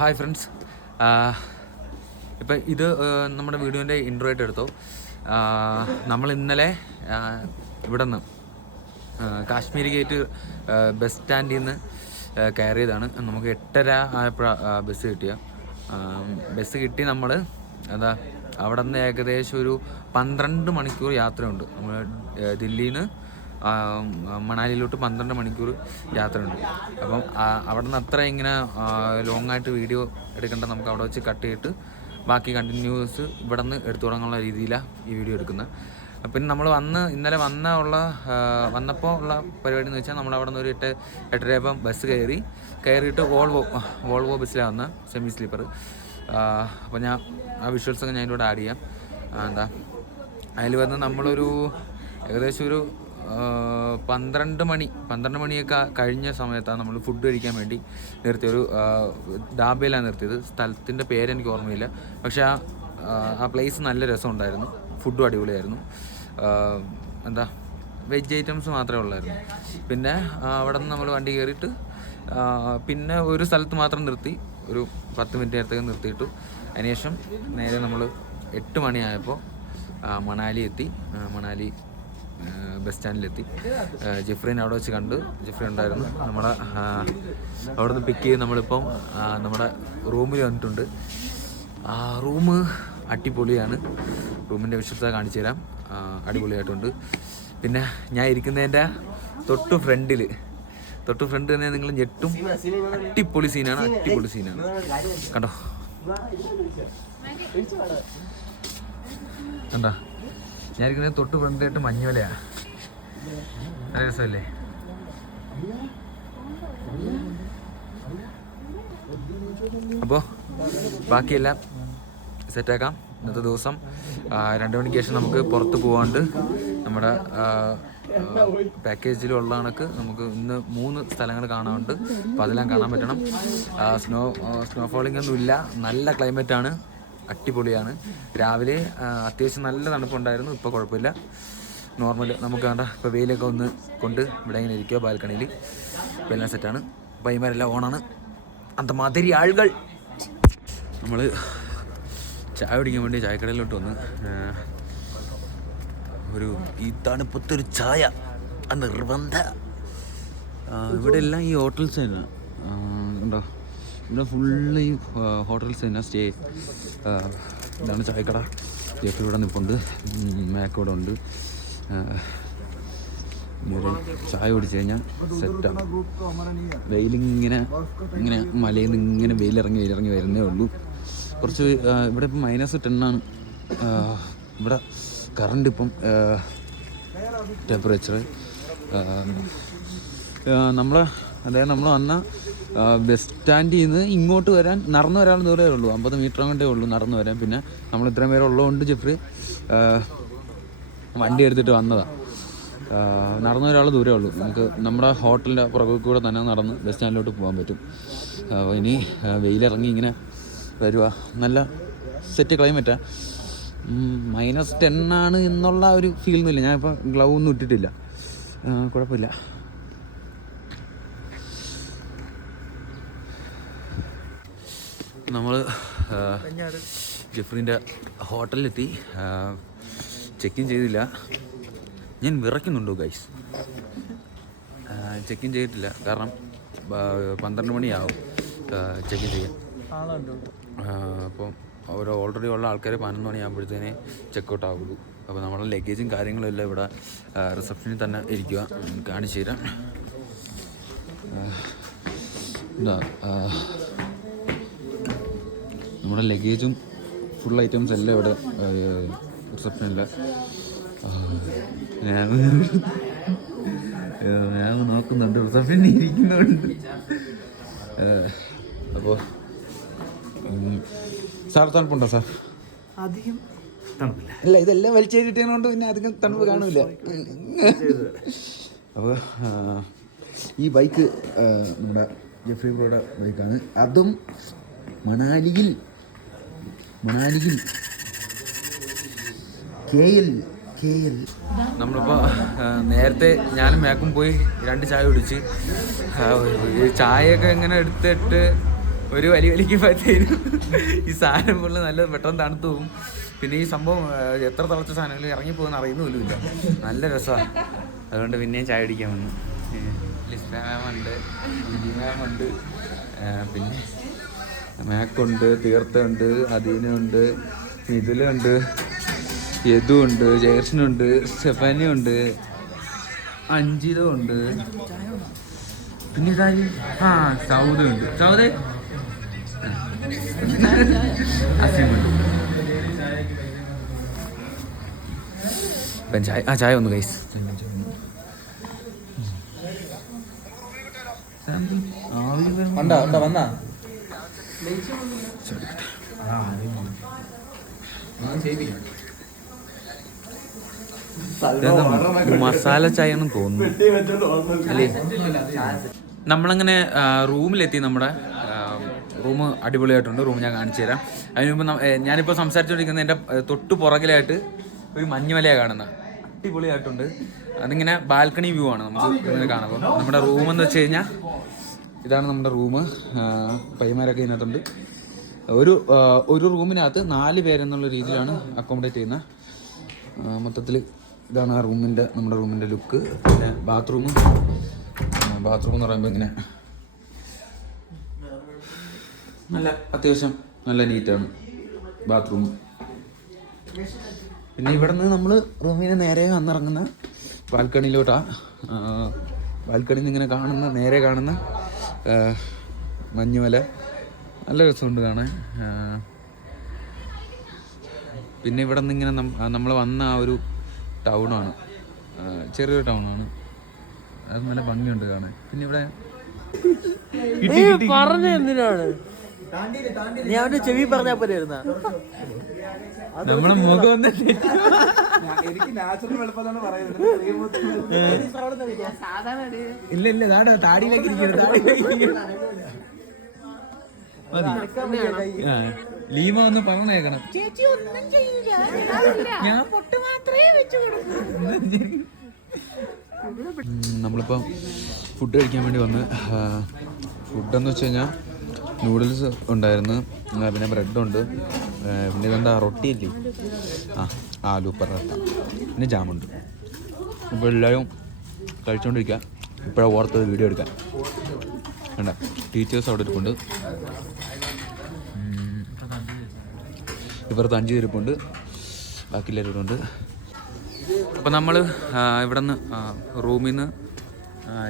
Hi friends, ഇപ്പം ഇത് നമ്മുടെ വീഡിയോൻ്റെ ഇൻട്രോ ആയിട്ട് എടുത്തോ. നമ്മൾ ഇന്നലെ ഇവിടെ നിന്ന് കാശ്മീരി ഗേറ്റ് ബസ് സ്റ്റാൻഡിൽ നിന്ന് കയറിയതാണ്. നമുക്ക് 8:30 ആയപ്പോഴാണ് ബസ് കിട്ടി. നമ്മൾ അവിടെ നിന്ന് ഏകദേശം ഒരു 12 മണിക്കൂർ യാത്രയുണ്ട്. നമ്മൾ ദില്ലിയിൽ നിന്ന് മണാലിയിലോട്ട് 12 മണിക്കൂർ യാത്രയുണ്ട്. അപ്പം അവിടെ നിന്ന് അത്ര ഇങ്ങനെ ലോങ് ആയിട്ട് വീഡിയോ എടുക്കേണ്ട, നമുക്ക് അവിടെ വെച്ച് കട്ട് ചെയ്തിട്ട് ബാക്കി കണ്ടിന്യൂസ് ഇവിടെ നിന്ന് എടുത്തു തുടങ്ങാനുള്ള രീതിയിലാണ് ഈ വീഡിയോ എടുക്കുന്നത്. പിന്നെ നമ്മൾ ഇന്നലെ വന്നപ്പോൾ ഉള്ള പരിപാടി എന്ന് വെച്ചാൽ നമ്മൾ അവിടെ നിന്ന് ഒരു 8:30 ബസ് കയറിയിട്ട് വോൾവോ ബസ്സിലാണ് വന്നത്, സെമി സ്ലീപ്പർ. അപ്പോൾ ഞാൻ ആ വിഷ്വൽസൊക്കെ ഞാൻ ഇതിലൂടെ ആഡ് ചെയ്യാം. അതിൽ വന്ന് നമ്മളൊരു ഏകദേശം ഒരു 12 മണിയൊക്കെ കഴിഞ്ഞ സമയത്താണ് നമ്മൾ ഫുഡ് കഴിക്കാൻ വേണ്ടി നിർത്തിയൊരു ഡാബയിലാണ് നിർത്തിയത്. സ്ഥലത്തിൻ്റെ പേരെനിക്ക് ഓർമ്മയില്ല, പക്ഷേ ആ പ്ലേസ് നല്ല രസമുണ്ടായിരുന്നു. ഫുഡും അടിപൊളിയായിരുന്നു. വെജ് ഐറ്റംസ് മാത്രമേ ഉള്ളായിരുന്നു. പിന്നെ അവിടെ നിന്ന് നമ്മൾ വണ്ടി കയറിയിട്ട് പിന്നെ ഒരു സ്ഥലത്ത് മാത്രം നിർത്തി, ഒരു 10 മിനിറ്റ് നേരത്തേക്ക് നിർത്തിയിട്ടു. അതിനുശേഷം നേരെ നമ്മൾ 8 മണിയായപ്പോൾ മണാലി ബസ് സ്റ്റാൻഡിലെത്തി. ജെഫ്രീനെ അവിടെ വെച്ച് കണ്ട്. ജെഫ്രി ഉണ്ടായിരുന്നു. നമ്മളെ അവിടെ നിന്ന് പിക്ക് ചെയ്ത് നമ്മളിപ്പം നമ്മുടെ റൂമിൽ വന്നിട്ടുണ്ട്. റൂം അടിപൊളിയാണ്. റൂമിൻ്റെ വിഷ്വൽസ് കാണിച്ചു തരാം. അടിപൊളിയായിട്ടുണ്ട്. പിന്നെ ഞാൻ ഇരിക്കുന്നതിൻ്റെ തൊട്ട് ഫ്രണ്ട് തന്നെ നിങ്ങൾ ഞെട്ടും. അടിപൊളി സീനാണ്. കണ്ടോ ഞാൻ ഇരിക്കുന്നത് തൊട്ട് ഫ്രണ്ടായിട്ട് മഞ്ഞുമലയാണ്. നല്ല രസമല്ലേ? അപ്പോൾ ബാക്കിയെല്ലാം സെറ്റാക്കാം. ഇന്നത്തെ ദിവസം 2 മണിക്ക് ശേഷം നമുക്ക് പുറത്ത് പോകാണ്ട് നമ്മുടെ പാക്കേജിലുള്ള കണക്ക് നമുക്ക് ഇന്ന് 3 സ്ഥലങ്ങൾ കാണാനുണ്ട്. അപ്പോൾ അതെല്ലാം കാണാൻ പറ്റണം. സ്നോഫോളിംഗ് ഒന്നും ഇല്ല. നല്ല ക്ലൈമറ്റാണ്. അടിപൊളിയാണ്. രാവിലെ അത്യാവശ്യം നല്ല തണുപ്പുണ്ടായിരുന്നു. ഇപ്പോൾ കുഴപ്പമില്ല, നോർമൽ. നമുക്ക് വേണ്ട ഇപ്പോൾ വെയിലൊക്കെ ഒന്ന് കൊണ്ട് ഇവിടെ ഇങ്ങനെ ഇരിക്കുക ബാൽക്കണിയിൽ. ഇപ്പോൾ എല്ലാം സെറ്റാണ്. പൈമാരെല്ലാം ഓണാണ്. അന്തമാതിരി ആളുകൾ. നമ്മൾ ചായ കുടിക്കാൻ വേണ്ടി ചായക്കടയിലോട്ട് വന്ന് ഈ തണുപ്പത്തൊരു ചായ നിർബന്ധ. ഇവിടെ എല്ലാം ഈ ഹോട്ടൽസ് തന്നെ ഉണ്ടോ? ഇവിടെ ഫുള്ള് ഈ ഹോട്ടൽസ് തന്നെ സ്റ്റേ. ഇതാണ് ചായക്കട. ജെഫ്രി ഇവിടെ നിൽപ്പുണ്ട്. മാക്ക് ഇവിടെ ഉണ്ട്. ചായ കുടിച്ചു കഴിഞ്ഞാൽ സെറ്റാണ്. വെയിലിങ്ങനെ മലയിൽ നിന്ന് ഇങ്ങനെ വെയിലിറങ്ങി വരുന്നേ ഉള്ളൂ. കുറച്ച് ഇവിടെ ഇപ്പം -10 ഇവിടെ കറണ്ട് ഇപ്പം ടെമ്പറേച്ചർ. നമ്മൾ വന്ന ബസ് സ്റ്റാൻഡിൽ നിന്ന് ഇങ്ങോട്ട് വരാൻ നടന്നു വരാനുള്ള ദൂരമേ ഉള്ളൂ. 50 മീറ്റർ കൊണ്ടേ ഉള്ളൂ നടന്നു വരാൻ. പിന്നെ നമ്മൾ ഇത്രയും പേര് ഉള്ളതുകൊണ്ട് ജെഫ്രി വണ്ടി എടുത്തിട്ട് വന്നതാണ്. നടന്നു വരാനുള്ള ദൂരമേ ഉള്ളൂ. നമുക്ക് നമ്മുടെ ഹോട്ടലിൻ്റെ പുറകെ കൂടെ തന്നെ നടന്ന് ബസ് സ്റ്റാൻഡിലോട്ട് പോകാൻ പറ്റും. അപ്പോൾ ഇനി വെയിലിറങ്ങി ഇങ്ങനെ വരുക. നല്ല സെറ്റ് ക്ലൈമറ്റാണ്. -10 എന്നുള്ള ഒരു ഫീലൊന്നുമില്ല. ഞാനിപ്പോൾ ഗ്ലൗ ഒന്നും ഇട്ടിട്ടില്ല. കുഴപ്പമില്ല. നമ്മൾ ജെഫ്രീൻ്റെ ഹോട്ടലിലെത്തി. ചെക്ക് ഇൻ ചെയ്തില്ല. ഞാൻ വിറയ്ക്കുന്നുണ്ടോ ഗൈസ്? ചെക്ക് ഇൻ ചെയ്തിട്ടില്ല, കാരണം 12 മണിയാവും ചെക്ക് ഇൻ ചെയ്യാൻ. അപ്പം ഓൾറെഡി ഉള്ള ആൾക്കാർ 11 മണിയാകുമ്പോഴത്തേനെ ചെക്കൗട്ട് ആവുള്ളൂ. അപ്പോൾ നമ്മുടെ ലഗേജും കാര്യങ്ങളും എല്ലാം ഇവിടെ റിസപ്ഷനിൽ തന്നെ ഇരിക്കുക. കാണിച്ചു തരാം. നമ്മുടെ ലഗേജും ഫുൾ ഐറ്റംസ് എല്ലാം ഇവിടെ റിസപ്ഷനില്ല. ഞാൻ നോക്കുന്നുണ്ട്, റിസപ്ഷനിൽ ഇരിക്കുന്നുണ്ട്. അപ്പോൾ സാർ തണുപ്പുണ്ടോ സാർ? അധികം തണുപ്പില്ല. ഇല്ല, ഇതെല്ലാം വലിച്ചേറ്റിട്ടതുകൊണ്ട് പിന്നെ അധികം തണുപ്പ് കാണില്ല. അപ്പോൾ ഈ ബൈക്ക് നമ്മുടെ ജെഫ്രി ബ്രോയുടെ ബൈക്കാണ്. അതും മണാലിയിൽ KL. നമ്മളിപ്പോൾ നേരത്തെ ഞാനും മേക്കും പോയി 2 ചായ കുടിച്ച്. ചായയൊക്കെ ഇങ്ങനെ എടുത്തിട്ട് ഒരു വലിക്കുമ്പോഴത്തേനും ഈ സാധനം ഫുള്ള് നല്ല പെട്ടെന്ന് തണുത്തു പോകും. പിന്നെ ഈ സംഭവം എത്ര തിളച്ച സാധനങ്ങൾ ഇറങ്ങിപ്പോകുന്ന അറിയുന്ന പോലുമില്ല. നല്ല രസമാണ്. അതുകൊണ്ട് പിന്നെയും ചായ അടിക്കാൻ വന്നു. ലിസ്ബ മാമുണ്ട്, മാമുണ്ട്, പിന്നെ മാക്കുണ്ട്, തീർത്ഥമുണ്ട്, അദീനുണ്ട്, മിഥുലുണ്ട്, യദുണ്ട്, ജയർഷനുണ്ട്, സ്റ്റെഫാനിയുണ്ട്, അഞ്ജിതുണ്ട്, പിന്നെ കാര്യം സൗദുണ്ട്. സൗദ് അസീമുണ്ട്. ചായ ചായ ഒന്ന് കൈസ്. മസാല ചായ ആണെന്ന് തോന്നുന്നു അല്ലേ? നമ്മളങ്ങനെ റൂമിലെത്തി. നമ്മുടെ റൂം അടിപൊളിയായിട്ടുണ്ട്. റൂം ഞാൻ കാണിച്ചു തരാം. അതിന് മുമ്പ് ഞാനിപ്പോൾ സംസാരിച്ചുകൊണ്ടിരിക്കുന്നത് എൻ്റെ തൊട്ട് പുറകിലായിട്ട് ഒരു മഞ്ഞുമലയാണ് കാണുന്നത്. അടിപൊളിയായിട്ടുണ്ട്. അതിങ്ങനെ ബാൽക്കണി വ്യൂ ആണ് നമുക്ക് ഇങ്ങനെ കാണുമ്പോൾ. നമ്മുടെ റൂമെന്ന് വെച്ച് കഴിഞ്ഞാൽ ഇതാണ് നമ്മുടെ റൂം. പയ്യന്മാരൊക്കെ ഇതിനകത്തുണ്ട്. ഒരു റൂമിനകത്ത് 4 പേരെന്നുള്ള രീതിയിലാണ് അക്കോമഡേറ്റ് ചെയ്യുന്നത്. മൊത്തത്തിൽ ഇതാണ് ആ നമ്മുടെ റൂമിൻ്റെ ലുക്ക്. പിന്നെ ബാത്റൂം എന്ന് പറയുമ്പോൾ ഇങ്ങനെ നല്ല അത്യാവശ്യം നല്ല നീറ്റാണ് ബാത്റൂം. പിന്നെ ഇവിടെ നിന്ന് നമ്മൾ റൂമിന് നേരെ വന്നിറങ്ങുന്ന ബാൽക്കണിയിലോട്ടാണ്. ബാൽക്കണിയിൽ നിന്ന് ഇങ്ങനെ നേരെ കാണുന്ന മഞ്ഞുമല. നല്ല രസമുണ്ട് കാണാൻ. പിന്നെ ഇവിടെ നിന്ന് ഇങ്ങനെ നമ്മൾ വന്ന ആ ഒരു ടൗണാണ്, ചെറിയൊരു ടൗണാണ്. അത് നല്ല ഭംഗിയുണ്ട് കാണാൻ. പിന്നെ ഇവിടെ പറഞ്ഞ എന്തിനാണ് നീ അവന്റെ ചെവി പറഞ്ഞാ പോലെയായിരുന്ന നമ്മളെ മുഖം ഒന്ന് ഇല്ല താടിയിലേക്ക് ലീമ ഒന്ന് പറഞ്ഞേക്കണം. ഞാൻ പൊട്ട് മാത്രമേ വെച്ചു കൊടുക്കൂ. നമ്മളിപ്പം ഫുഡ് കഴിക്കാൻ വേണ്ടി വന്ന്. ഫുഡെന്ന് വെച്ച് കഴിഞ്ഞാൽ നൂഡിൽസ് ഉണ്ടായിരുന്നു, പിന്നെ ബ്രെഡുണ്ട്, പിന്നെ ഇതെന്താ റൊട്ടിയില്ലേ, ആലു പറാത്ത, പിന്നെ ജാമുണ്ട്. ഇപ്പോൾ എല്ലാവരും കഴിച്ചുകൊണ്ടിരിക്കുക. ഇപ്പോഴാണ് ഓർത്തത് വീഡിയോ എടുക്കാൻ. വേണ്ട ടീച്ചേഴ്സ് അവിടെ ഇരിപ്പുണ്ട്, ഇപ്പുറത്ത് 5 ഇരിപ്പുണ്ട്, ബാക്കി എല്ലാവരും ഉണ്ട്. അപ്പോൾ നമ്മൾ ഇവിടെ നിന്ന് റൂമിൽ നിന്ന്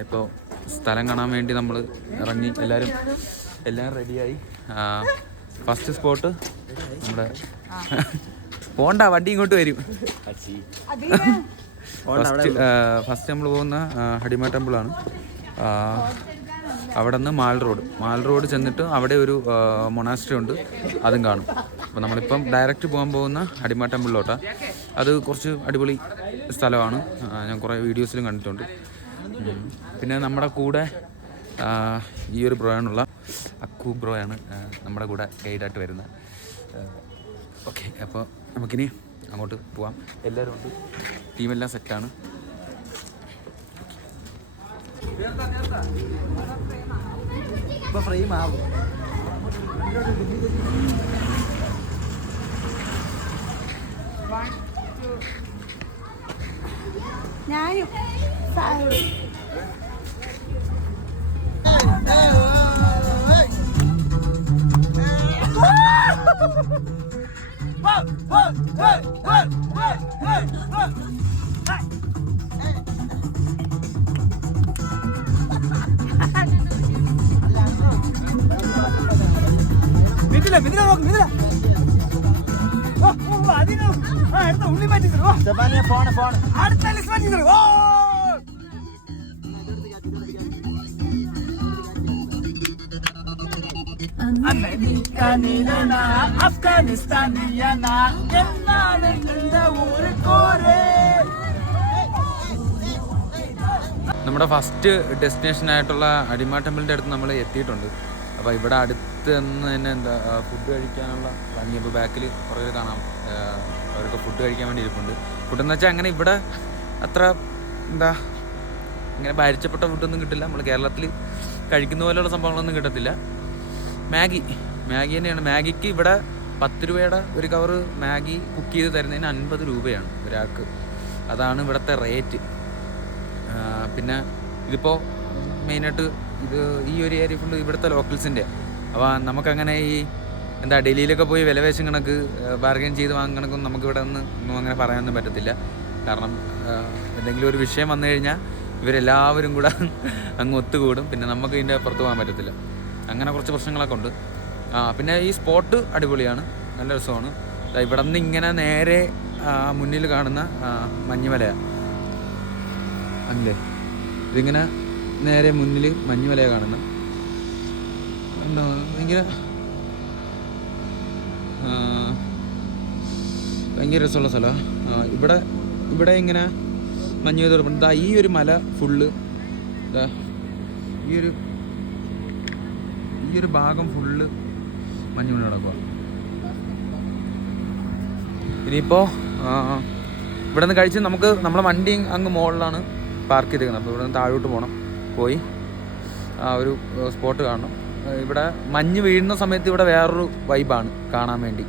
ഇപ്പോൾ സ്ഥലം കാണാൻ വേണ്ടി നമ്മൾ ഇറങ്ങി. എല്ലാം റെഡിയായി. ഫസ്റ്റ് സ്പോട്ട് നമ്മുടെ പോണ്ട, വണ്ടി ഇങ്ങോട്ട് വരും. ഫസ്റ്റ് നമ്മൾ പോകുന്ന ഹഡിമ ടെമ്പിളാണ്. അവിടെ നിന്ന് മാൽ റോഡ് ചെന്നിട്ട് അവിടെ ഒരു മൊണാസ്ട്രി ഉണ്ട്, അതും കാണും. അപ്പോൾ നമ്മളിപ്പം ഡയറക്റ്റ് പോകാൻ പോകുന്ന ഹഡിമ ടെമ്പിളിലോട്ടാണ്. അത് കുറച്ച് അടിപൊളി സ്ഥലമാണ്, ഞാൻ കുറേ വീഡിയോസിലും കണ്ടിട്ടുണ്ട്. പിന്നെ നമ്മുടെ കൂടെ ഈ ഒരു ബ്രോയാണുള്ള അക്കു ബ്രോയാണ് നമ്മുടെ കൂടെ ഗൈഡായിട്ട് വരുന്നത്. ഓക്കെ, അപ്പോൾ നമുക്കിനി അങ്ങോട്ട് പോവാം. എല്ലാവരും ഉണ്ട്, ടീമെല്ലാം സെറ്റാണ്. ഇപ്പൊ ഫ്രെയിം ആവും. ഞാനും നമ്മുടെ ഫസ്റ്റ് ഡെസ്റ്റിനേഷൻ ആയിട്ടുള്ള ഹഡിമ ടെമ്പിളിൻ്റെ അടുത്ത് നമ്മൾ എത്തിയിട്ടുണ്ട്. അപ്പോൾ ഇവിടെ അടുത്ത് നിന്ന് തന്നെ എന്താ ഫുഡ് കഴിക്കാനുള്ള പ്ലാനിങ്. ഇപ്പോൾ ബാക്കിൽ കുറേ കാണാം, അവരൊക്കെ ഫുഡ് കഴിക്കാൻ വേണ്ടി ഇരിപ്പുണ്ട്. ഫുഡെന്ന് വെച്ചാൽ അങ്ങനെ ഇവിടെ അത്ര എന്താ ഇങ്ങനെ പരിചയപ്പെട്ട ഫുഡൊന്നും കിട്ടില്ല. നമ്മൾ കേരളത്തിൽ കഴിക്കുന്ന പോലെയുള്ള സംഭവങ്ങളൊന്നും കിട്ടത്തില്ല. മാഗി തന്നെയാണ്. മാഗിക്ക് ഇവിടെ 10 രൂപയുടെ ഒരു കവറ് മാഗി കുക്ക് ചെയ്ത് തരുന്നതിന് 50 രൂപയാണ് ഒരാൾക്ക്. അതാണ് ഇവിടുത്തെ റേറ്റ്. പിന്നെ ഇതിപ്പോൾ മെയിനായിട്ട് ഈ ഒരു ഏരിയ ഫുള്ള് ഇവിടുത്തെ ലോക്കൽസിൻ്റെ. അപ്പോൾ നമുക്കങ്ങനെ ഡൽഹിയിലൊക്കെ പോയി വിലവേശം കണക്ക് ബാർഗൈൻ ചെയ്ത് വാങ്ങുന്ന കണക്കൊന്നും നമുക്കിവിടെ ഒന്നും അങ്ങനെ പറയാനൊന്നും പറ്റത്തില്ല. കാരണം എന്തെങ്കിലും ഒരു വിഷയം വന്നു കഴിഞ്ഞാൽ ഇവരെല്ലാവരും കൂടെ അങ്ങ് ഒത്തുകൂടും. പിന്നെ നമുക്ക് ഇതിൻ്റെ പുറത്ത് പോകാൻ പറ്റത്തില്ല. അങ്ങനെ കുറച്ച് പ്രശ്നങ്ങളൊക്കെ ഉണ്ട്. പിന്നെ ഈ സ്പോട്ട് അടിപൊളിയാണ്, നല്ല രസമാണ്. ഇവിടെ നിന്ന് ഇങ്ങനെ നേരെ മുന്നിൽ കാണുന്ന മഞ്ഞുമലയാണ്. അല്ലേ, ഇതിങ്ങനെ നേരെ മുന്നിൽ മഞ്ഞുമലയാണ് കാണുന്നത്. ഭയങ്കര രസമുള്ള സ്ഥലമാണ്. ഇവിടെ ഇങ്ങനെ മഞ്ഞ് പെയ്തുകൊണ്ട് ഈ ഒരു മല ഫുള്ള്, ഈ ഒരു ഭാഗം ഫുള്ള് മഞ്ഞ് വീണ് കിടക്കുക. ഇനിയിപ്പോൾ ഇവിടെ നിന്ന് കഴിച്ച് നമ്മളെ വണ്ടി അങ്ങ് മുകളിലാണ് പാർക്ക് ചെയ്തിരിക്കുന്നത്. അപ്പോൾ ഇവിടെ നിന്ന് താഴോട്ട് പോയി ഒരു സ്പോട്ട് കാണണം. ഇവിടെ മഞ്ഞ് വീഴുന്ന സമയത്ത് ഇവിടെ വേറൊരു വൈബാണ് കാണാൻ വേണ്ടി.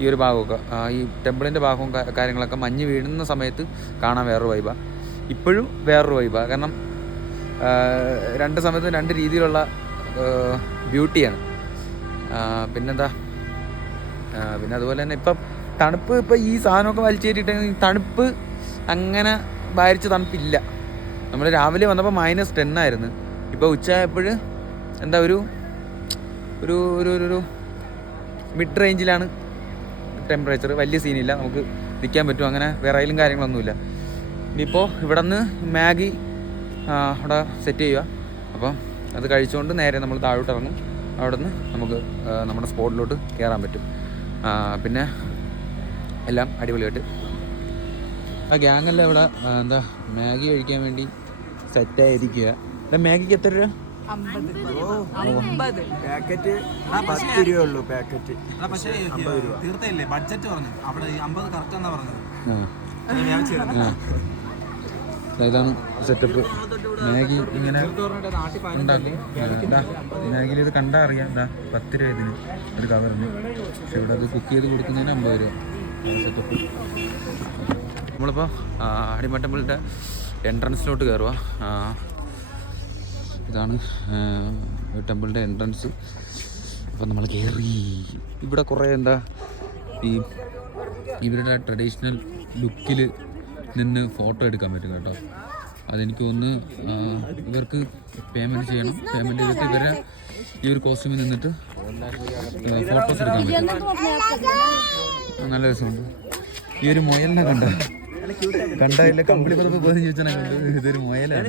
ഈ ഒരു ഭാഗമൊക്കെ ഈ ടെമ്പിളിൻ്റെ ഭാഗവും കാര്യങ്ങളൊക്കെ മഞ്ഞ് വീഴുന്ന സമയത്ത് കാണാൻ വേറൊരു വൈബാണ്. ഇപ്പോഴും വേറൊരു വൈബാണ്. കാരണം രണ്ട് സമയത്തും രണ്ട് രീതിയിലുള്ള ബ്യൂട്ടിയാണ്. പിന്നെന്താ, പിന്നെ അതുപോലെ തന്നെ തണുപ്പ് ഈ സാധനമൊക്കെ വലിച്ചേറ്റിട്ട് തണുപ്പ് അങ്ങനെ ഭാരിച്ച തണുപ്പില്ല. നമ്മൾ രാവിലെ വന്നപ്പോൾ -10 ആയിരുന്നു. ഇപ്പോൾ ഉച്ചയായപ്പോൾ ഒരു മിഡ് റേഞ്ചിലാണ് ടെമ്പറേച്ചർ. വലിയ സീനില്ല, നമുക്ക് നിൽക്കാൻ പറ്റും. അങ്ങനെ വിറയിലും കാര്യങ്ങളൊന്നുമില്ല. ഇനിയിപ്പോൾ ഇവിടെ നിന്ന് മാഗി അവിടെ സെറ്റ് ചെയ്യുക. അപ്പം അത് കഴിച്ചുകൊണ്ട് നേരെ നമ്മൾ താഴോട്ട് ഇറങ്ങും. അവിടെ നിന്ന് നമുക്ക് നമ്മുടെ സ്പോട്ടിലോട്ട് കയറാൻ പറ്റും. പിന്നെ എല്ലാം അടിപൊളിയായിട്ട് ആ ഗ്യാങ്ങെല്ലാം ഇവിടെ മാഗി കഴിക്കാൻ വേണ്ടി സെറ്റായിരിക്കുക. മാഗിക്ക് എത്ര രൂപ? 50 പാക്കറ്റ് 10 രൂപ ഉള്ളൂ പാക്കറ്റ്. പക്ഷേ തീർത്തല്ലേ ബഡ്ജറ്റ് പറഞ്ഞു അവിടെ 50 കറക്റ്റ് എന്നാ പറഞ്ഞത്. ഇതാണ് സെറ്റപ്പ്. മാഗി ഇങ്ങനെ ഉണ്ടാക്കും. മാഗിയിൽ ഇത് കണ്ടാൽ അറിയാം. 10 രൂപ ഇതിന് ഒരു കവറിന്. പക്ഷെ ഇവിടെ അത് കുക്ക് ചെയ്ത് കൊടുക്കുന്നതിന് 50 രൂപ സെറ്റപ്പ്. നമ്മളിപ്പോൾ അടിമ ടെമ്പിളിൻ്റെ എൻട്രൻസിലോട്ട് കയറുക. ഇതാണ് ടെമ്പിളിൻ്റെ എൻട്രൻസ്. അപ്പം നമ്മൾ കയറി. ഇവിടെ കുറേ ഇവരുടെ ട്രഡീഷണൽ ലുക്കിൽ നിന്ന് ഫോട്ടോ എടുക്കാൻ പറ്റും കേട്ടോ. അതെനിക്ക് ഒന്ന് ഇവർക്ക് പേയ്മെൻറ്റ് ചെയ്യണം. പേയ്മെൻറ്റ് ചെയ്തിട്ട് ഇവരെ ഈ ഒരു കോസ്റ്റ്യൂമിൽ നിന്നിട്ട് ഫോട്ടോസ് എടുക്കാൻ പറ്റും. നല്ല രസമുണ്ട്. ഈ ഒരു മുയലിനെ കണ്ടില്ല കമ്പിളി പതപ്പ് പോയി ചോദിച്ചാൽ കണ്ടത്. ഇതൊരു മുയലാണ്,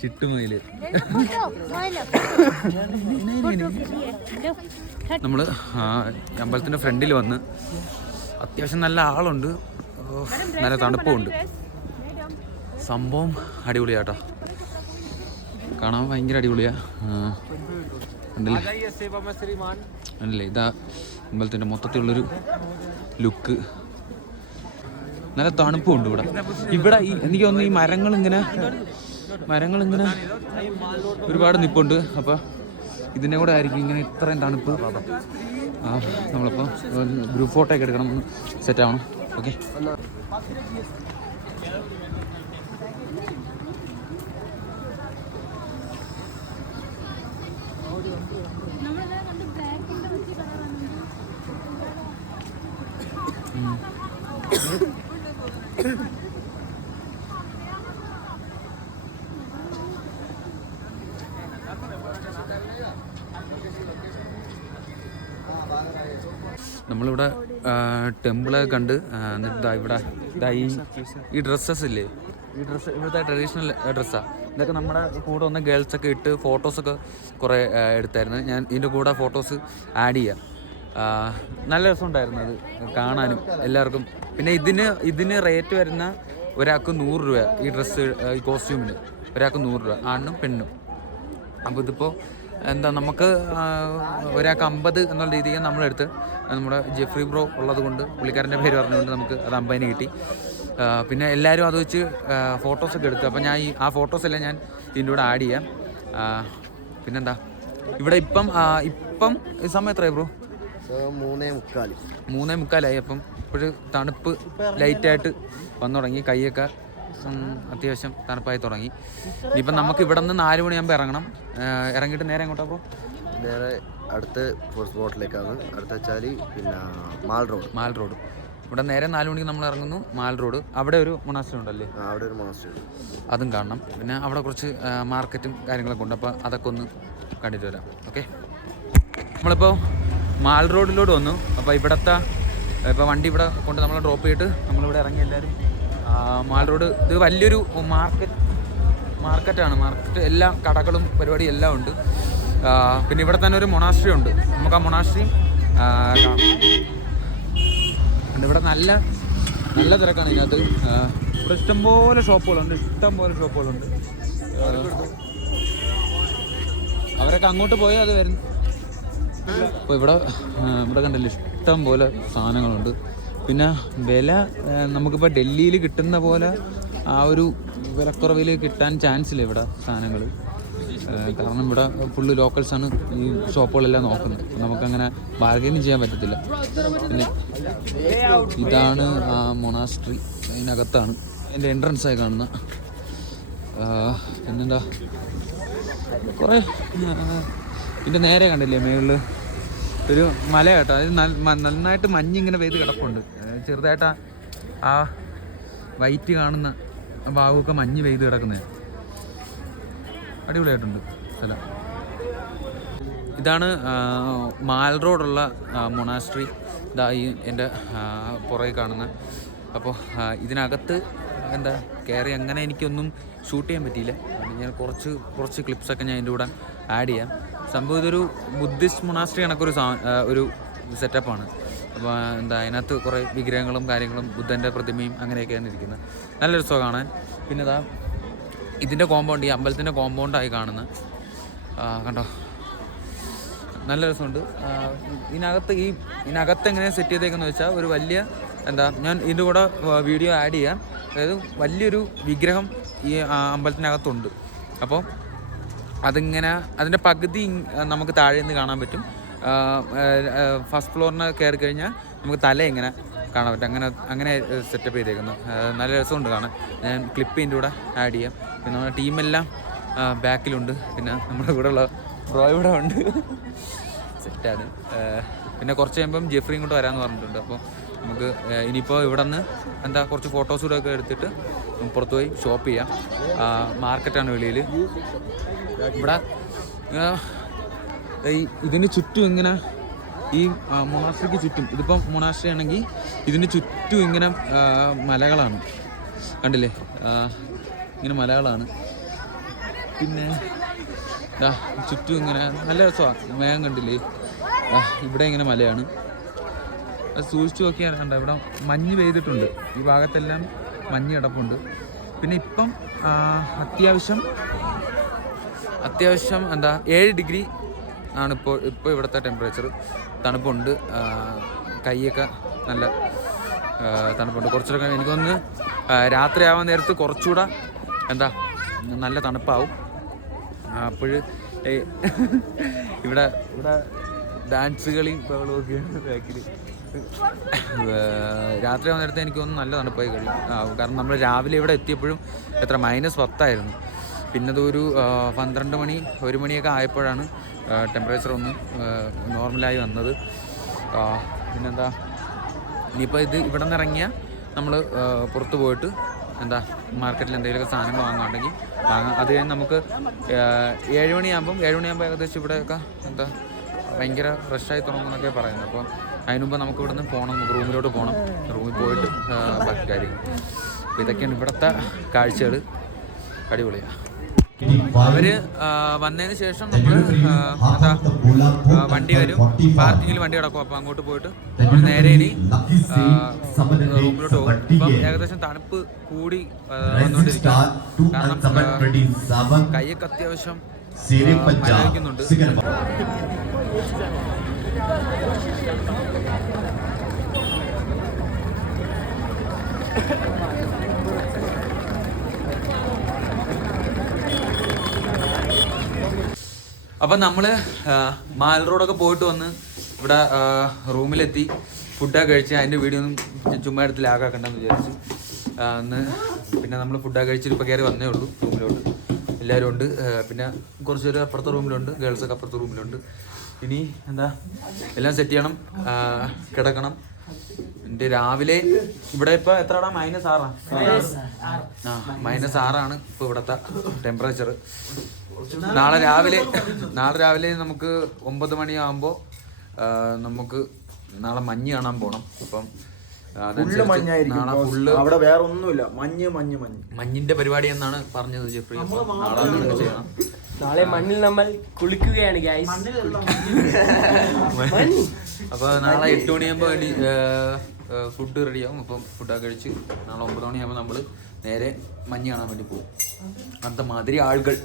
ചിട്ടുമുയല്. നമ്മൾ അമ്പലത്തിൻ്റെ ഫ്രണ്ടിൽ വന്ന് അത്യാവശ്യം നല്ല ആളുണ്ട്, നല്ല തണുപ്പുമുണ്ട്. സംഭവം അടിപൊളിയാട്ടോ, കാണാൻ ഭയങ്കര അടിപൊളിയാ. കണ്ടില്ലേ, ഇതാ അമ്പലത്തിൻ്റെ മൊത്തത്തിലുള്ളൊരു ലുക്ക്. നല്ല തണുപ്പുണ്ട് ഇവിടെ. എനിക്ക് തോന്നുന്നു ഈ മരങ്ങളിങ്ങനെ ഒരുപാട് നിപ്പുണ്ട്. അപ്പോൾ ഇതിൻ്റെ കൂടെ ആയിരിക്കും ഇങ്ങനെ ഇത്രയും തണുപ്പ്. നമ്മളിപ്പോൾ ഗ്രൂപ്പ് ഫോട്ടോ ഒക്കെ എടുക്കണം, ഒന്ന് സെറ്റ് ആവണം. ഓക്കെ, നമ്മളിവിടെ ടെമ്പിളൊക്കെ കണ്ട് എന്നിട്ട് ഇവിടെ ഈ ഡ്രസ്സസ് ഇല്ലേ, ഈ ഡ്രസ്സ് ഇവിടുത്തെ ട്രഡീഷണൽ ഡ്രസ്സാണ്. ഇതൊക്കെ നമ്മുടെ കൂടെ വന്ന ഗേൾസൊക്കെ ഇട്ട് ഫോട്ടോസൊക്കെ കുറേ എടുത്തായിരുന്നു. ഞാൻ ഇതിൻ്റെ കൂടെ ഫോട്ടോസ് ആഡ് ചെയ്യാം. നല്ല രസമുണ്ടായിരുന്നു അത് കാണാനും എല്ലാവർക്കും. പിന്നെ ഇതിന് റേറ്റ് വരുന്ന ഒരാൾക്ക് 100 രൂപ. ഈ ഡ്രസ്സ്, ഈ കോസ്റ്റ്യൂമിന് ഒരാൾക്ക് 100 രൂപ, ആണിനും പെണ്ണിനും. അപ്പോൾ ഇതിപ്പോൾ നമുക്ക് ഒരാൾക്ക് 50 എന്നുള്ള രീതിക്ക് നമ്മളെടുത്ത്, നമ്മുടെ ജെഫ്രി ബ്രോ ഉള്ളത് കൊണ്ട്, പുള്ളിക്കാരൻ്റെ പേര് പറഞ്ഞുകൊണ്ട് നമുക്ക് അത് 50-ന് കിട്ടി. പിന്നെ എല്ലാവരും അത് വെച്ച് ഫോട്ടോസൊക്കെ എടുത്തു. അപ്പോൾ ഞാൻ ആ ഫോട്ടോസെല്ലാം ഞാൻ ഇതിൻ്റെ കൂടെ ആഡ് ചെയ്യാം. പിന്നെന്താ, ഇവിടെ ഇപ്പം ഈ സമയം എത്രയായി ബ്രോ? 3:45 അപ്പം ഇപ്പോഴും തണുപ്പ് ലൈറ്റായിട്ട് വന്നു തുടങ്ങി. കൈയൊക്കെ അത്യാവശ്യം തണുപ്പായി തുടങ്ങി. ഇനിയിപ്പം നമുക്ക് ഇവിടെ നിന്ന് 4 മണിയാകുമ്പോൾ ഇറങ്ങണം. ഇറങ്ങിയിട്ട് നേരെ എങ്ങോട്ടാ ബ്രോ? നേരെ അടുത്ത സ്പോട്ടിലേക്കാണ്. അടുത്ത വെച്ചാൽ പിന്നെ മാൽ റോഡ്. ഇവിടെ നേരെ 4 മണിക്ക് നമ്മൾ ഇറങ്ങുന്നു. മാൽ റോഡ്. അവിടെ ഒരു മൊണാസ്ട്രി ഉണ്ടല്ലേ? അവിടെ ഒരു മൊണാസ്ട്രി ഉണ്ട്, അതും കാണണം. പിന്നെ അവിടെ കുറച്ച് മാർക്കറ്റും കാര്യങ്ങളൊക്കെ ഉണ്ട്. അപ്പോൾ അതൊക്കെ ഒന്ന് കണ്ടിട്ട് വരാം. ഓക്കെ, നമ്മളിപ്പോൾ മാൽ റോഡിലോട്ട് വന്നു. അപ്പോൾ ഇവിടുത്തെ ഇപ്പോൾ വണ്ടി ഇവിടെ കൊണ്ട് നമ്മളെ ഡ്രോപ്പ് ചെയ്തിട്ട് നമ്മളിവിടെ ഇറങ്ങി എല്ലാവരും. മാൽ റോഡ് ഇത് വലിയൊരു മാർക്കറ്റാണ്. മാർക്കറ്റ് എല്ലാ കടകളും പരിപാടി എല്ലാം ഉണ്ട്. പിന്നെ ഇവിടെ തന്നെ ഒരു മൊണാസ്ട്രി ഉണ്ട്. നമുക്ക് ആ മൊണാസ്ട്രിയും കാണാം. ഇവിടെ നല്ല തിരക്കാണ് ഇതിനകത്ത്. ഇവിടെ ഇഷ്ടംപോലെ ഷോപ്പുകളുണ്ട്. അവരൊക്കെ അങ്ങോട്ട് പോയാൽ അത് വരുന്നു. അപ്പോൾ ഇവിടെ കണ്ടില്ല ഇഷ്ടം പോലെ സാധനങ്ങളുണ്ട്. പിന്നെ വില നമുക്കിപ്പോൾ ഡൽഹിയിൽ കിട്ടുന്ന പോലെ ആ ഒരു വിലക്കുറവിൽ കിട്ടാൻ ചാൻസ് ഇല്ല ഇവിടെ സാധനങ്ങൾ. കാരണം ഇവിടെ ഫുള്ള് ലോക്കൽസാണ് ഈ ഷോപ്പുകളെല്ലാം നോക്കുന്നത്. നമുക്കങ്ങനെ ബാർഗൈനിങ് ചെയ്യാൻ പറ്റത്തില്ല. പിന്നെ ഇതാണ് ആ മൊണാസ്ട്രി. അതിനകത്താണ് എൻ്റെ എൻട്രൻസായി കാണുന്ന. പിന്നെന്താ കുറേ പിന്നെ നേരെ കണ്ടില്ലേ മേളിൽ ഒരു മല കേട്ടോ. അത് നന്നായിട്ട് മഞ്ഞിങ്ങനെ പെയ്ത് കിടപ്പുണ്ട്. ചെറുതായിട്ട് ആ വൈറ്റ് കാണുന്ന ഭാഗമൊക്കെ മഞ്ഞ് പെയ്ത് കിടക്കുന്നത് അടിപൊളിയായിട്ടുണ്ട് സ്ഥലം. ഇതാണ് മാൽ റോഡുള്ള മൊണാസ്ട്രി. ഇതാ ഈ എൻ്റെ പുറകെ കാണുന്ന. അപ്പോൾ ഇതിനകത്ത് എന്താ കയറി അങ്ങനെ എനിക്കൊന്നും ഷൂട്ട് ചെയ്യാൻ പറ്റിയില്ല. ഞാൻ കുറച്ച് ക്ലിപ്സൊക്കെ ഞാൻ എൻ്റെ കൂടെ ആഡ് ചെയ്യാം. സംഭവം ഇതൊരു ബുദ്ധിസ്റ്റ് മൊണാസ്ട്രി കണക്കൊരു ഒരു സെറ്റപ്പാണ്. അപ്പോൾ എന്താ അതിനകത്ത് കുറേ വിഗ്രഹങ്ങളും കാര്യങ്ങളും ബുദ്ധൻ്റെ പ്രതിമയും അങ്ങനെയൊക്കെയാണ് ഇരിക്കുന്നത്. നല്ല രസമാണ് കാണാൻ. പിന്നെ ഇതാ ഇതിൻ്റെ കോമ്പൗണ്ട്, ഈ അമ്പലത്തിൻ്റെ കോമ്പൗണ്ടായി കാണുന്നത് കണ്ടോ, നല്ല രസമുണ്ട്. ഇതിനകത്ത് എങ്ങനെ സെറ്റ് ചെയ്തേക്കെന്ന് വെച്ചാൽ ഒരു വലിയ എന്താ, ഞാൻ ഇതിൻ്റെ കൂടെ വീഡിയോ ആഡ് ചെയ്യാം. അതായത് വലിയൊരു വിഗ്രഹം ഈ അമ്പലത്തിനകത്തുണ്ട്. അപ്പോൾ അതിങ്ങനെ അതിൻ്റെ പകുതി നമുക്ക് താഴെ നിന്ന് കാണാൻ പറ്റും. ഫസ്റ്റ് ഫ്ലോറിന് കയറി കഴിഞ്ഞാൽ നമുക്ക് തല ഇങ്ങനെ കാണാൻ പറ്റും. അങ്ങനെ സെറ്റപ്പ് ചെയ്തേക്കുന്നു. നല്ല രസമുണ്ട് കാണാൻ. ഞാൻ ക്ലിപ്പ് ഇതിൻ്റെ കൂടെ ആഡ് ചെയ്യാം. പിന്നെ നമ്മുടെ ടീമെല്ലാം ബാക്കിലുണ്ട്. പിന്നെ നമ്മുടെ കൂടെ ഉള്ള ബ്രോ ഇവിടെ ഉണ്ട്. സെറ്റാണ്. പിന്നെ കുറച്ച് കഴിയുമ്പം ജെഫ്രി ഇങ്ങോട്ട് വരാമെന്ന് പറഞ്ഞിട്ടുണ്ട്. അപ്പോൾ നമുക്ക് ഇനിയിപ്പോൾ ഇവിടെ നിന്ന് എന്താ കുറച്ച് ഫോട്ടോസൂട്ടൊക്കെ എടുത്തിട്ട് പുറത്ത് പോയി ഷോപ്പ് ചെയ്യാം. മാർക്കറ്റാണ് വെളിയിൽ. ഇവിടെ ഇതിന് ചുറ്റും ഇങ്ങനെ ഈ മൊണാസ്ട്രിക്ക് ചുറ്റും, ഇതിപ്പം മൊണാസ്ട്രി ആണെങ്കിൽ ഇതിന് ചുറ്റും ഇങ്ങനെ മലകളാണ്. കണ്ടില്ലേ, ഇങ്ങനെ മലകളാണ്. പിന്നെ ചുറ്റും ഇങ്ങനെ നല്ല രസമാണ്. മേഘം കണ്ടില്ലേ, ഇവിടെ ഇങ്ങനെ മലയാണ്. സൂക്ഷിച്ചു നോക്കിയാൽ കണ്ട ഇവിടെ മഞ്ഞ് പെയ്തിട്ടുണ്ട്. ഈ ഭാഗത്തെല്ലാം മഞ്ഞ് കിടപ്പുണ്ട്. പിന്നെ ഇപ്പം അത്യാവശ്യം എന്താ 7 ഡിഗ്രി ആണ് ഇപ്പോൾ ഇവിടുത്തെ ടെമ്പറേച്ചർ. തണുപ്പുണ്ട്. കൈയൊക്കെ നല്ല തണുപ്പുണ്ട്. കുറച്ചുകൂടെ എനിക്കൊന്ന് രാത്രിയാവാൻ നേരത്ത് കുറച്ചുകൂടെ എന്താ നല്ല തണുപ്പാവും. അപ്പോൾ ഇവിടെ ഡാൻസ് കളിയും ബഹളമൊക്കെയാണ് ബാക്കിൽ. രാത്രിയാവാൻ നേരത്തെ എനിക്കൊന്ന് നല്ല തണുപ്പായി കഴിയും. കാരണം നമ്മൾ രാവിലെ ഇവിടെ എത്തിയപ്പോഴും എത്ര -10 പിന്നെ അതൊരു 12 മണി 1 മണിയൊക്കെ ആയപ്പോഴാണ് ടെമ്പറേച്ചർ ഒന്ന് നോർമലായി വന്നത്. പിന്നെന്താ ഇനിയിപ്പോൾ ഇവിടെ നിന്ന് ഇറങ്ങിയാൽ നമ്മൾ പുറത്ത് പോയിട്ട് എന്താ മാർക്കറ്റിൽ എന്തെങ്കിലുമൊക്കെ സാധനങ്ങൾ വാങ്ങുകയാണെങ്കിൽ വാങ്ങാം. അത് കഴിഞ്ഞ് നമുക്ക് 7 മണിയാകുമ്പോൾ ഏകദേശം ഇവിടെയൊക്കെ എന്താ ഭയങ്കര റഷായി തുടങ്ങുമെന്നൊക്കെ പറയുന്നത്. അപ്പോൾ അതിന് മുമ്പ് നമുക്ക് ഇവിടെ നിന്ന് പോകണം, റൂമിലോട്ട് പോകണം. റൂമിൽ പോയിട്ട് ബാക്കി കാര്യങ്ങൾ. അപ്പോൾ ഇതൊക്കെയാണ് ഇവിടുത്തെ കാഴ്ചകൾ. അടിപൊളിയാണ്. അവര് വന്നതിന് ശേഷം നമ്മൾ എന്താ വണ്ടി വരും, പാർക്കിങ്ങിൽ വണ്ടി കിടക്കും. അപ്പോൾ അങ്ങോട്ട് പോയിട്ട് നമ്മൾ നേരെ ഇനി റൂമിലോട്ട് പോകും. ഇപ്പം ഏകദേശം തണുപ്പ് കൂടി വന്നുകൊണ്ടിരിക്കും. കാരണം കൈയൊക്കെ അത്യാവശ്യം മരവിക്കുന്നുണ്ട്. അപ്പം നമ്മൾ മാൽ റോഡൊക്കെ പോയിട്ട് വന്ന് ഇവിടെ റൂമിലെത്തി ഫുഡൊക്കെ കഴിച്ച് അതിൻ്റെ വീഡിയോ ഒന്നും ചുമ്മാ എടുത്ത് ലാഗാക്കണ്ടെന്ന് വിചാരിച്ചു. അന്ന് പിന്നെ നമ്മൾ ഫുഡൊക്കെ കഴിച്ചിട്ട് ഇപ്പോൾ കയറി വന്നേ ഉള്ളൂ റൂമിലോട്ട്. എല്ലാവരും ഉണ്ട്. പിന്നെ കുറച്ച് പേര് അപ്പുറത്തെ റൂമിലുണ്ട്, ഗേൾസൊക്കെ അപ്പുറത്തെ റൂമിലുണ്ട്. ഇനി എന്താ എല്ലാം സെറ്റ് ചെയ്യണം, കിടക്കണം. എൻ്റെ രാവിലെ ഇവിടെ ഇപ്പോൾ എത്രടാ? -6 -6 ഇപ്പോൾ ഇവിടുത്തെ ടെമ്പറേച്ചർ. നാളെ രാവിലെ നമുക്ക് 9 മണിയാകുമ്പോൾ നമുക്ക് നാളെ മഞ്ഞ് കാണാൻ പോകണം. അപ്പം നാളെ ഫുള്ള് അവിടെ വേറെ ഒന്നുമില്ല, മഞ്ഞിന്റെ പരിപാടി എന്നാണ് പറഞ്ഞത് ജെഫ്രി. നാളെ ചെയ്യണം. നാളെ മണ്ണിൽ നമ്മൾ കുളിക്കുകയാണ് ഗൈസ്. അപ്പൊ നാളെ 8 മണിയാകുമ്പോൾ ഫുഡ് റെഡിയാവും. അപ്പം ഫുഡൊക്കെ കഴിച്ച് നാളെ 9 മണിയാകുമ്പോൾ നമ്മൾ നേരെ മഞ്ഞ് കാണാൻ വേണ്ടി പോകും. അന്ത മാതിരി ആളുകൾ.